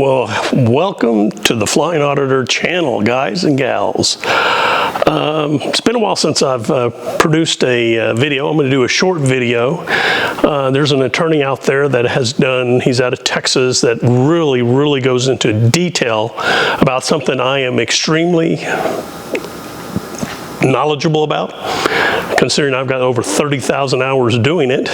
Well, welcome to the Flying Auditor channel, guys and gals. It's been a while since I've produced a video. I'm going to do a short video. There's an attorney out there that has done, he's out of Texas, that really goes into detail about something I am extremely knowledgeable about, considering I've got over 30,000 hours doing it.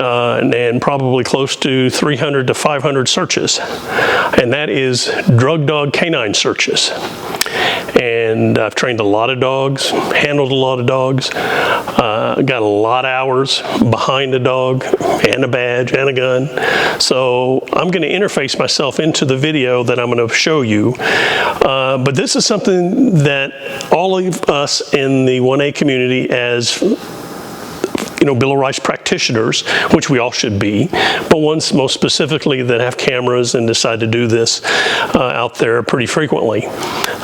And probably close to 300 to 500 searches, and that is drug dog canine searches. And I've trained a lot of dogs, handled a lot of dogs, got a lot of hours behind a dog and a badge and a gun. So I'm going to interface myself into the video that I'm going to show you. But this is something that all of us in the 1A community, as Bill of Rights practitioners, which we all should be, but ones most specifically that have cameras and decide to do this out there pretty frequently.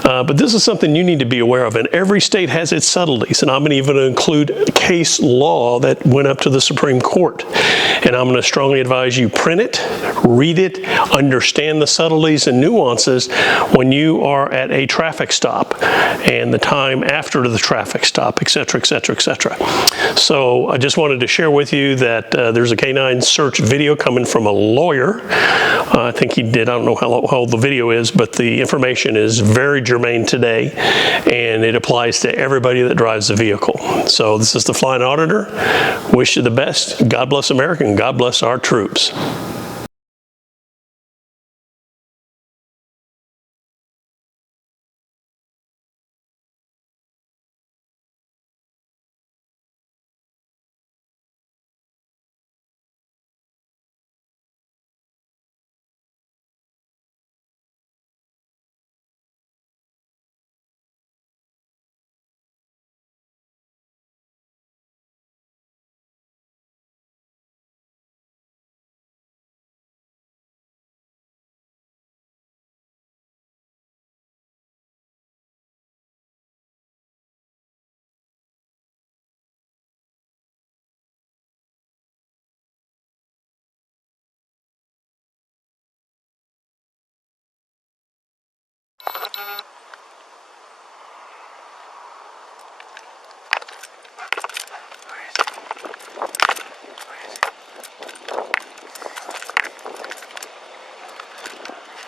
But this is something you need to be aware of, and every state has its subtleties, and I'm going to even include case law that went up to the Supreme Court. And I'm going to strongly advise you print it, read it, understand the subtleties and nuances when you are at a traffic stop and the time after the traffic stop, etc., etc., etc. So I just wanted to share with you that there's a canine search video coming from a lawyer. I think he did, I don't know how old the video is, but the information is very germane today, and it applies to everybody that drives the vehicle. So this is the Flying Auditor. Wish you the best. God bless America, and God bless our troops.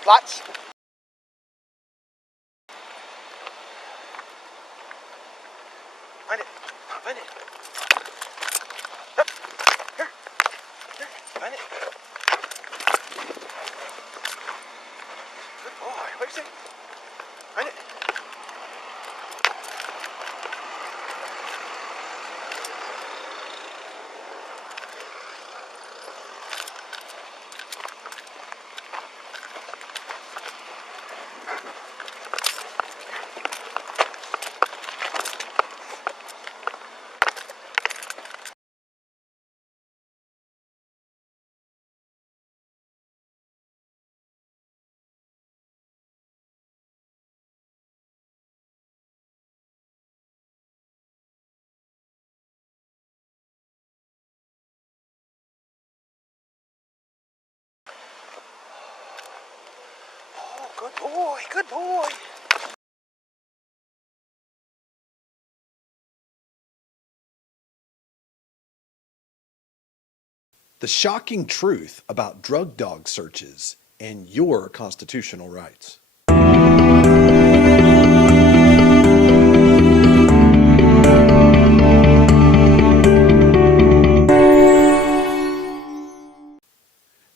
Lots. Find it. Find it. Up. Here. Here. Find it. Good boy. What do you say? Find it. Good boy, good boy. The shocking truth about drug dog searches and your constitutional rights.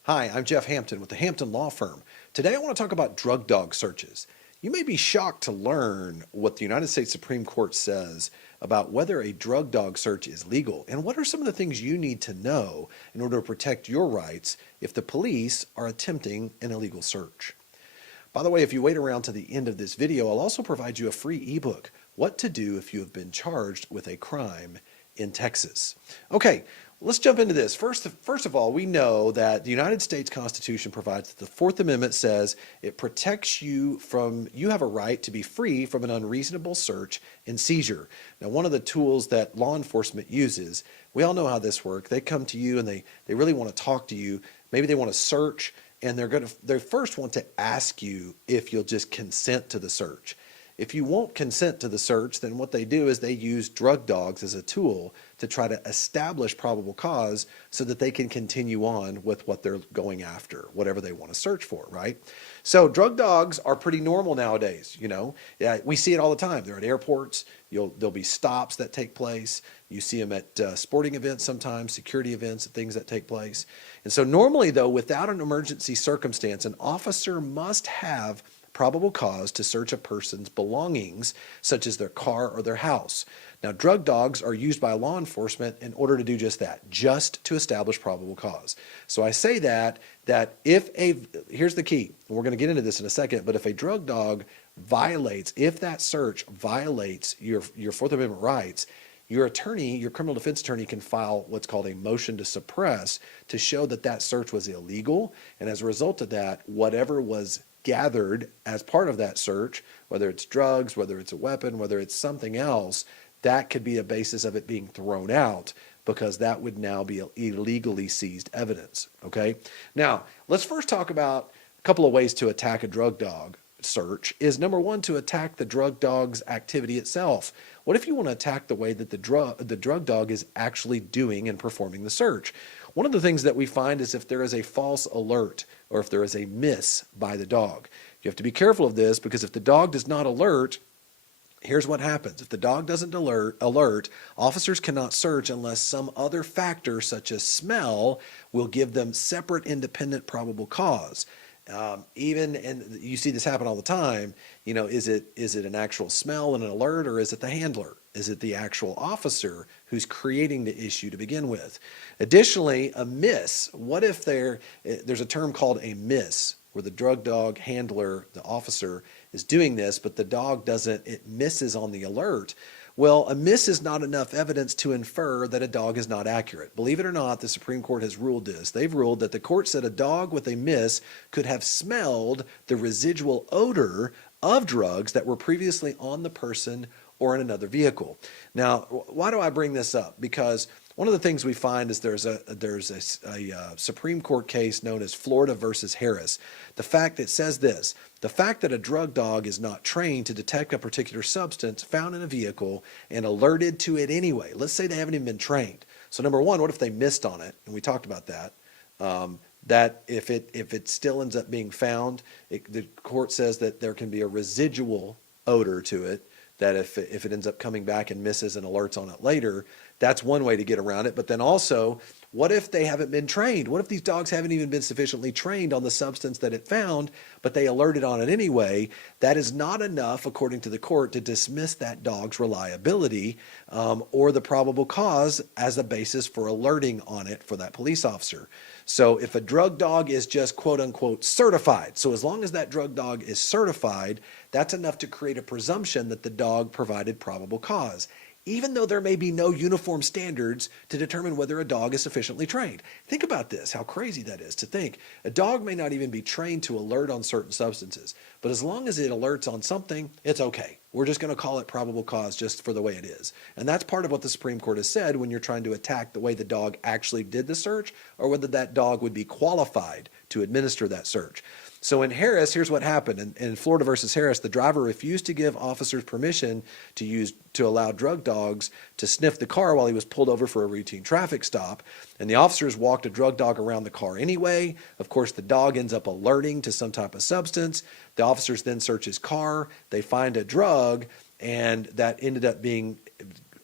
Hi, I'm Jeff Hampton with the Hampton Law Firm. Today I want to talk about drug dog searches. You may be shocked to learn what the United States Supreme Court says about whether a drug dog search is legal and what are some of the things you need to know in order to protect your rights if the police are attempting an illegal search. By the way, if you wait around to the end of this video, I'll also provide you a free ebook, What to Do If You Have Been Charged with a Crime in Texas. Okay, let's jump into this. First of all, we know that the United States Constitution provides that the Fourth Amendment says it protects you from, you have a right to be free from an unreasonable search and seizure. Now, one of the tools that law enforcement uses, we all know how this works. They come to you and they really want to talk to you. Maybe they want to search and they first want to ask you if you'll just consent to the search. If you won't consent to the search, then what they do is they use drug dogs as a tool to try to establish probable cause so that they can continue on with what they're going after, whatever they want to search for, right? So drug dogs are pretty normal nowadays, you know. Yeah, we see it all the time. They're at airports. There'll be stops that take place. You see them at sporting events sometimes, security events, things that take place. And so normally, though, without an emergency circumstance, an officer must have probable cause to search a person's belongings, such as their car or their house. Now, drug dogs are used by law enforcement in order to do just that, just to establish probable cause. So I say that here's the key, and we're going to get into this in a second, but if a drug dog if that search violates your Fourth Amendment rights, your criminal defense attorney can file what's called a motion to suppress to show that that search was illegal, and as a result of that, whatever was gathered as part of that search, whether it's drugs, whether it's a weapon, whether it's something else, that could be a basis of it being thrown out because that would now be illegally seized evidence, okay? Now, let's first talk about a couple of ways to attack a drug dog search. Is number one, to attack the drug dog's activity itself. What if you want to attack the way that the drug dog is actually doing and performing the search? One of the things that we find is if there is a false alert or if there is a miss by the dog. You have to be careful of this because if the dog does not alert, here's what happens. If the dog doesn't alert, officers cannot search unless some other factor such as smell will give them separate independent probable cause. And you see this happen all the time, you know, is it an actual smell and an alert, or is it the handler? Is it the actual officer who's creating the issue to begin with? Additionally, a miss. What if there's a term called a miss, where the drug dog handler, the officer, is doing this, but the dog it misses on the alert? Well, a miss is not enough evidence to infer that a dog is not accurate. Believe it or not, the Supreme Court has ruled this. They've ruled that the court said a dog with a miss could have smelled the residual odor of drugs that were previously on the person or in another vehicle. Now, why do I bring this up? Because one of the things we find is there's a Supreme Court case known as Florida versus Harris. The fact that says this: the fact that a drug dog is not trained to detect a particular substance found in a vehicle and alerted to it anyway. Let's say they haven't even been trained. So number one, what if they missed on it? And we talked about that. That if it still ends up being found, the court says that there can be a residual odor to it. That if it ends up coming back and misses and alerts on it later, that's one way to get around it. But then also, what if they haven't been trained? What if these dogs haven't even been sufficiently trained on the substance that it found, but they alerted on it anyway? That is not enough, according to the court, to dismiss that dog's reliability or the probable cause as a basis for alerting on it for that police officer. So if a drug dog is just quote unquote certified, so as long as that drug dog is certified, that's enough to create a presumption that the dog provided probable cause, even though there may be no uniform standards to determine whether a dog is sufficiently trained. Think about this, how crazy that is to think. A dog may not even be trained to alert on certain substances, but as long as it alerts on something, it's okay. We're just going to call it probable cause just for the way it is. And that's part of what the Supreme Court has said when you're trying to attack the way the dog actually did the search or whether that dog would be qualified to administer that search. So in Harris, here's what happened. In Florida versus Harris, the driver refused to give officers permission to allow drug dogs to sniff the car while he was pulled over for a routine traffic stop. And the officers walked a drug dog around the car anyway. Of course, the dog ends up alerting to some type of substance. The officers then search his car. They find a drug, and that ended up being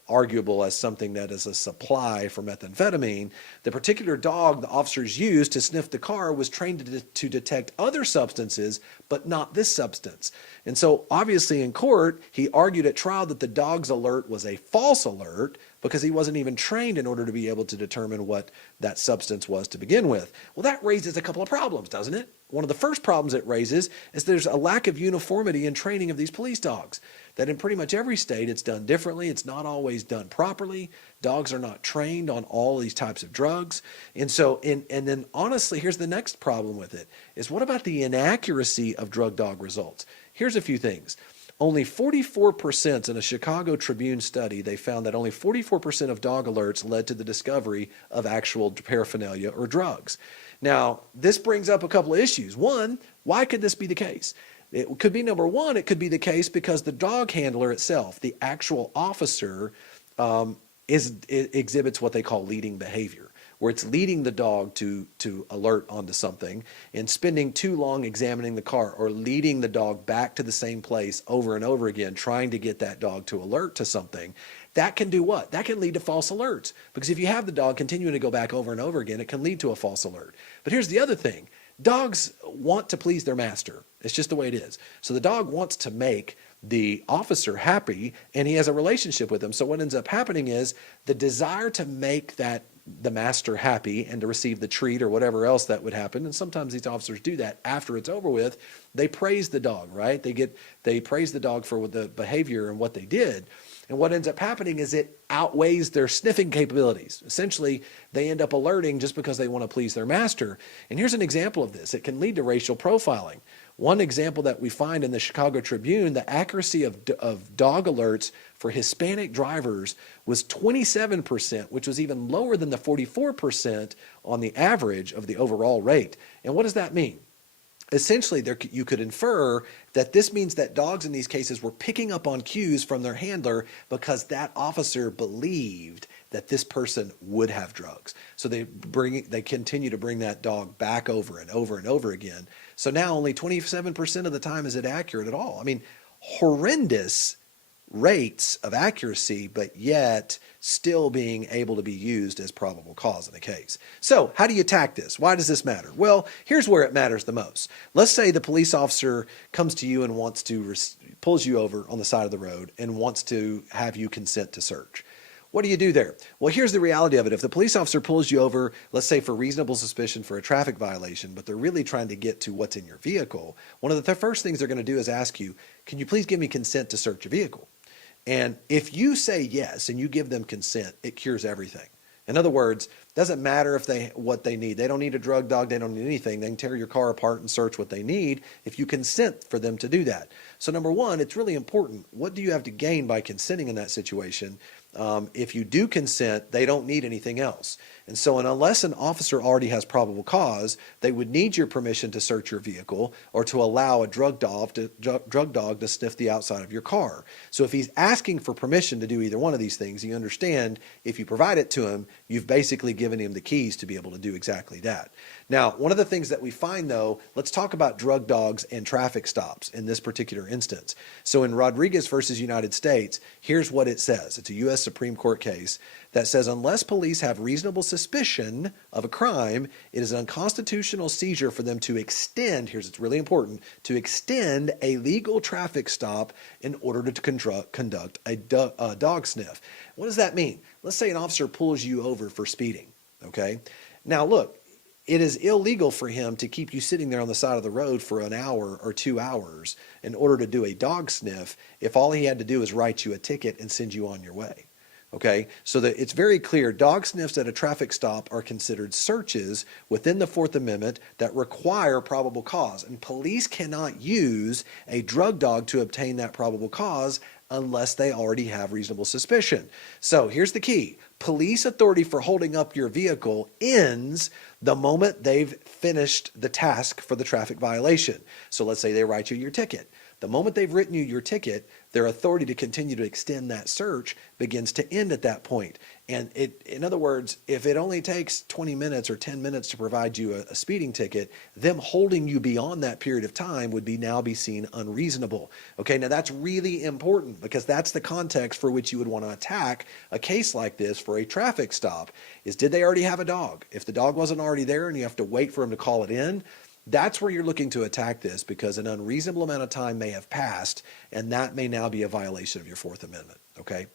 arguable as something that is a supply for methamphetamine. The particular dog the officers used to sniff the car was trained to detect other substances, but not this substance. And so obviously in court, he argued at trial that the dog's alert was a false alert because he wasn't even trained in order to be able to determine what that substance was to begin with. Well, that raises a couple of problems, doesn't it? One of the first problems it raises is there's a lack of uniformity in training of these police dogs. That in pretty much every state it's done differently. It's not always done properly. Dogs are not trained on all these types of drugs. And so, and then honestly, here's the next problem with it, is what about the inaccuracy of drug dog results? Here's a few things. only 44% in a Chicago Tribune study, they found that only 44% of dog alerts led to the discovery of actual paraphernalia or drugs. Now, this brings up a couple of issues. One, why could this be the case? It could be, number one, it could be the case because the dog handler itself, the actual officer, exhibits what they call leading behavior, where it's leading the dog to alert onto something and spending too long examining the car, or leading the dog back to the same place over and over again, trying to get that dog to alert to something. That can do what? That can lead to false alerts, because if you have the dog continuing to go back over and over again, it can lead to a false alert. But here's the other thing. Dogs want to please their master. It's just the way it is. So the dog wants to make the officer happy, and he has a relationship with him. So what ends up happening is the desire to make the master happy and to receive the treat or whatever else that would happen. And sometimes these officers do that after it's over with. They praise the dog, right? They praise the dog for the behavior and what they did. And what ends up happening is it outweighs their sniffing capabilities. Essentially, they end up alerting just because they want to please their master. And here's an example of this. It can lead to racial profiling. One example that we find in the Chicago Tribune, the accuracy of dog alerts for Hispanic drivers was 27%, which was even lower than the 44% on the average of the overall rate. And what does that mean? Essentially, you could infer that this means that dogs in these cases were picking up on cues from their handler because that officer believed that this person would have drugs. So they continue to bring that dog back over and over and over again. So now only 27% of the time is it accurate at all. I mean, horrendous rates of accuracy, but yet still being able to be used as probable cause in a case. So how do you attack this? Why does this matter? Well, here's where it matters the most. Let's say the police officer comes to you and wants to pulls you over on the side of the road and wants to have you consent to search. What do you do there? Well, here's the reality of it. If the police officer pulls you over, let's say for reasonable suspicion for a traffic violation, but they're really trying to get to what's in your vehicle, one of the first things they're going to do is ask you, can you please give me consent to search your vehicle? And if you say yes and you give them consent, it cures everything. In other words, it doesn't matter what they need. They don't need a drug dog. They don't need anything. They can tear your car apart and search what they need if you consent for them to do that. So number one, it's really important. What do you have to gain by consenting in that situation? If you do consent, they don't need anything else. And so unless an officer already has probable cause, they would need your permission to search your vehicle or to allow a drug dog to sniff the outside of your car. So if he's asking for permission to do either one of these things, you understand if you provide it to him, you've basically given him the keys to be able to do exactly that. Now, one of the things that we find, though, let's talk about drug dogs and traffic stops in this particular instance. So in Rodriguez versus United States, here's what it says. It's a U.S. Supreme Court case that says unless police have reasonable suspicion of a crime, it is an unconstitutional seizure for them to extend, it's really important, to extend a legal traffic stop in order to conduct a dog sniff. What does that mean? Let's say an officer pulls you over for speeding, okay? Now look, it is illegal for him to keep you sitting there on the side of the road for an hour or 2 hours in order to do a dog sniff if all he had to do is write you a ticket and send you on your way. Okay, so that it's very clear, dog sniffs at a traffic stop are considered searches within the Fourth Amendment that require probable cause. And police cannot use a drug dog to obtain that probable cause unless they already have reasonable suspicion. So here's the key. Police authority for holding up your vehicle ends the moment they've finished the task for the traffic violation. So let's say they write you your ticket. The moment they've written you your ticket, their authority to continue to extend that search begins to end at that point. And in other words, if it only takes 20 minutes or 10 minutes to provide you a speeding ticket, them holding you beyond that period of time would now be seen unreasonable. Okay, now that's really important because that's the context for which you would want to attack a case like this for a traffic stop is did they already have a dog? If the dog wasn't already there and you have to wait for him to call it in, that's where you're looking to attack this because an unreasonable amount of time may have passed and that may now be a violation of your Fourth Amendment, okay?